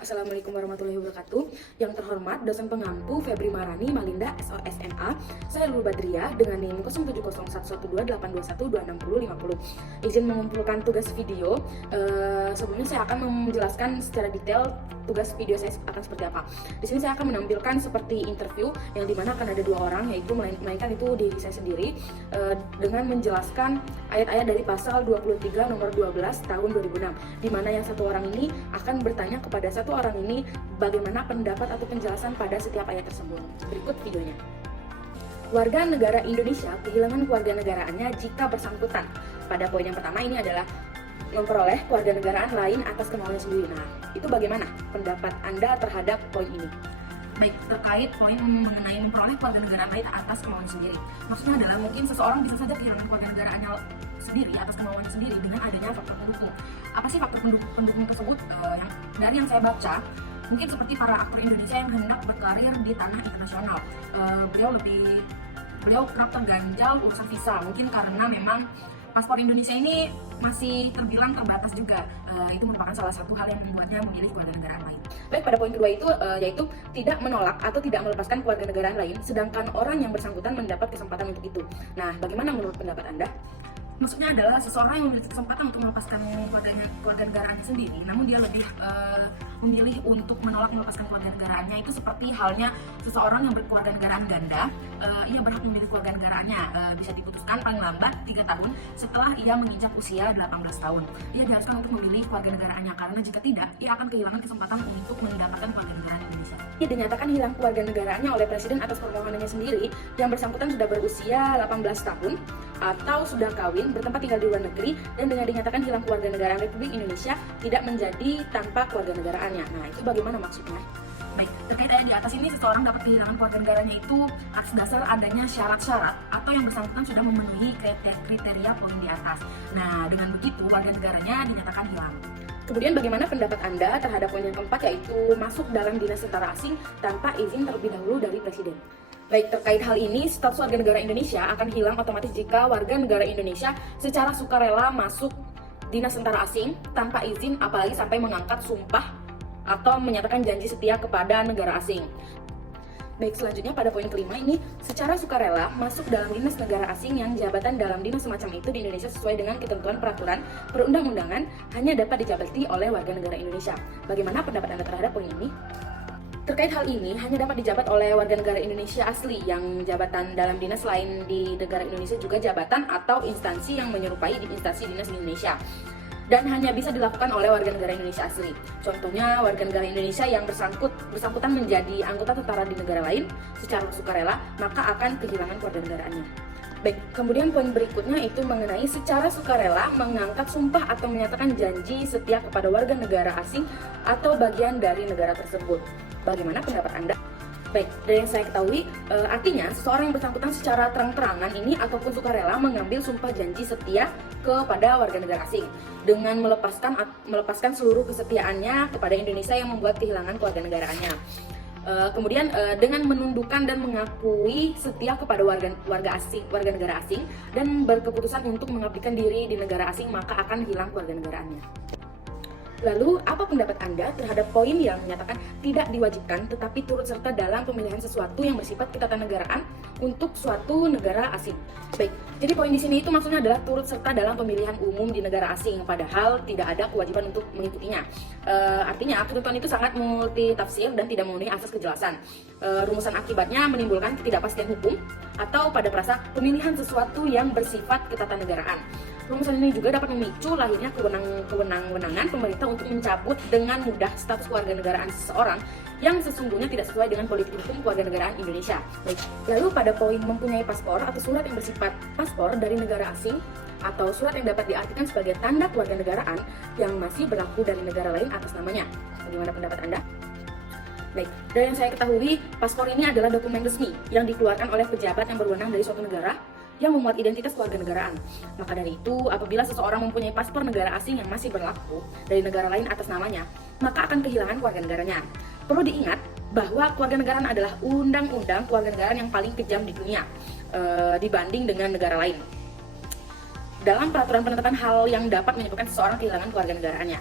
Assalamualaikum warahmatullahi wabarakatuh. Yang terhormat dosen pengampu Febri Marani Malinda SOSMA. Saya Lulu Badriah dengan NIM 07011282126050. Izin mengumpulkan tugas video. Sebelumnya saya akan menjelaskan secara detail tugas video saya akan seperti apa. Di sini saya akan menampilkan seperti interview yang dimana akan ada dua orang, yaitu melainkan itu diri saya sendiri, dengan menjelaskan ayat-ayat dari pasal 23 nomor 12 tahun 2006, di mana yang satu orang ini akan bertanya kepada satu orang ini bagaimana pendapat atau penjelasan pada setiap ayat tersebut. Berikut videonya. Warga negara Indonesia kehilangan kewarganegaraannya jika bersangkutan. Pada poin yang pertama ini adalah memperoleh kewarganegaraan lain atas kemauannya sendiri. Nah, itu bagaimana pendapat Anda terhadap poin ini? Baik, terkait poin mengenai memperoleh kewarganegaraan lain atas kemauannya sendiri. Maksudnya adalah mungkin seseorang bisa saja kehilangan kewarganegaraannya sendiri atas kemauannya sendiri dengan adanya faktor pendukung. Apa sih faktor pendukung tersebut? Dari yang saya baca, mungkin seperti para aktor Indonesia yang hendak berkarir di tanah internasional. Beliau kerap terganjal urusan visa, mungkin karena memang paspor Indonesia ini masih terbilang terbatas juga. Itu merupakan salah satu hal yang membuatnya memilih kewarganegaraan lain. Baik, pada poin kedua itu yaitu tidak menolak atau tidak melepaskan kewarganegaraan lain, sedangkan orang yang bersangkutan mendapat kesempatan untuk itu. Nah, bagaimana menurut pendapat Anda? Maksudnya adalah seseorang yang memiliki kesempatan untuk melepaskan kewarganegaraannya sendiri, namun dia lebih memilih untuk menolak melepaskan kewarganegaraannya. Itu seperti halnya seseorang yang berkewarganegaraan ganda, ia berhak memilih kewarganegaraannya, bisa diputuskan paling lambat 3 tahun setelah ia menginjak usia 18 tahun. Ia diharuskan untuk memilih kewarganegaraannya, karena jika tidak, ia akan kehilangan kesempatan untuk mendapatkan kewarganegaraan Indonesia. Ia dinyatakan hilang kewarganegaraannya oleh presiden atas permohonannya sendiri. Yang bersangkutan sudah berusia 18 tahun atau sudah kawin, bertempat tinggal di luar negeri, dan dengan dinyatakan hilang kewarganegaraan Republik Indonesia tidak menjadi tanpa kewarganegaraannya. Nah, itu bagaimana maksudnya? Baik, terkait ayat di atas ini, seseorang dapat kehilangan kewarganegaraannya itu atas dasar adanya syarat-syarat atau yang bersangkutan sudah memenuhi kriteria poin di atas. Nah, dengan begitu warganegaranya dinyatakan hilang. Kemudian bagaimana pendapat Anda terhadap poin yang keempat, yaitu masuk dalam dinas tentara asing tanpa izin terlebih dahulu dari presiden? Baik, terkait hal ini, status warga negara Indonesia akan hilang otomatis jika warga negara Indonesia secara sukarela masuk dinas tentara asing tanpa izin, apalagi sampai mengangkat sumpah atau menyatakan janji setia kepada negara asing. Baik, selanjutnya pada poin kelima ini, secara sukarela masuk dalam dinas negara asing yang jabatan dalam dinas semacam itu di Indonesia sesuai dengan ketentuan peraturan perundang-undangan hanya dapat dijabati oleh warga negara Indonesia. Bagaimana pendapat Anda terhadap poin ini? Terkait hal ini, hanya dapat dijabat oleh warga negara Indonesia asli yang jabatan dalam dinas lain di negara Indonesia juga jabatan atau instansi yang menyerupai di instansi dinas di Indonesia. Dan hanya bisa dilakukan oleh warga negara Indonesia asli. Contohnya, warga negara Indonesia yang bersangkutan menjadi anggota tentara di negara lain secara sukarela, maka akan kehilangan kewarganegaraannya. Baik, kemudian poin berikutnya itu mengenai secara sukarela mengangkat sumpah atau menyatakan janji setia kepada warga negara asing atau bagian dari negara tersebut. Bagaimana pendapat Anda? Baik, dari yang saya ketahui, artinya seseorang yang bersangkutan secara terang-terangan ini ataupun sukarela mengambil sumpah janji setia kepada warga negara asing dengan melepaskan seluruh kesetiaannya kepada Indonesia yang membuat kehilangan kewarganegaraannya. Kemudian dengan menundukkan dan mengakui setia kepada warga negara asing dan berkeputusan untuk mengabdikan diri di negara asing, maka akan hilang kewarganegaraannya. Lalu, apa pendapat Anda terhadap poin yang menyatakan tidak diwajibkan tetapi turut serta dalam pemilihan sesuatu yang bersifat ketatanegaraan untuk suatu negara asing? Baik, jadi poin di sini itu maksudnya adalah turut serta dalam pemilihan umum di negara asing, padahal tidak ada kewajiban untuk mengikutinya. Artinya, ketentuan itu sangat multitafsir dan tidak memenuhi asas kejelasan. Rumusan akibatnya menimbulkan ketidakpastian hukum atau pada perasa pemilihan sesuatu yang bersifat ketatanegaraan. Rumusan ini juga dapat memicu lahirnya kewenangan pemerintah untuk mencabut dengan mudah status kewarganegaraan seseorang yang sesungguhnya tidak sesuai dengan politik hukum kewarganegaraan Indonesia. Baik, lalu pada poin mempunyai paspor atau surat yang bersifat paspor dari negara asing atau surat yang dapat diartikan sebagai tanda kewarganegaraan yang masih berlaku dari negara lain atas namanya. Bagaimana pendapat Anda? Baik, dari yang saya ketahui, paspor ini adalah dokumen resmi yang dikeluarkan oleh pejabat yang berwenang dari suatu negara yang memuat identitas kewarganegaraan. Maka dari itu, apabila seseorang mempunyai paspor negara asing yang masih berlaku dari negara lain atas namanya, maka akan kehilangan kewarganegaranya. Perlu diingat bahwa kewarganegaraan adalah undang-undang kewarganegaraan yang paling kejam di dunia dibanding dengan negara lain. Dalam peraturan penetapan hal yang dapat menyebabkan seseorang kehilangan kewarganegaraannya.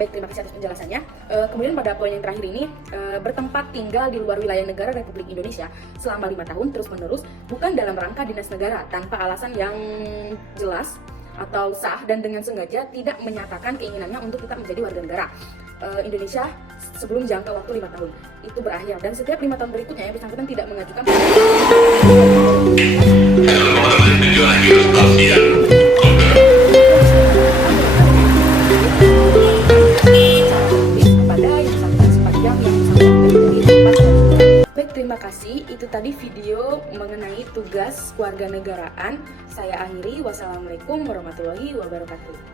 Baik, terima kasih atas penjelasannya. Kemudian pada poin yang terakhir ini, bertempat tinggal di luar wilayah negara Republik Indonesia selama 5 tahun terus-menerus bukan dalam rangka dinas negara tanpa alasan yang jelas atau sah dan dengan sengaja tidak menyatakan keinginannya untuk tetap menjadi warga negara Indonesia sebelum jangka waktu 5 tahun itu berakhir, dan setiap 5 tahun berikutnya yang bersangkutan tidak mengajukan Baik, terima kasih. Itu tadi video mengenai tugas kewarganegaraan. Saya akhiri. Wassalamualaikum warahmatullahi wabarakatuh.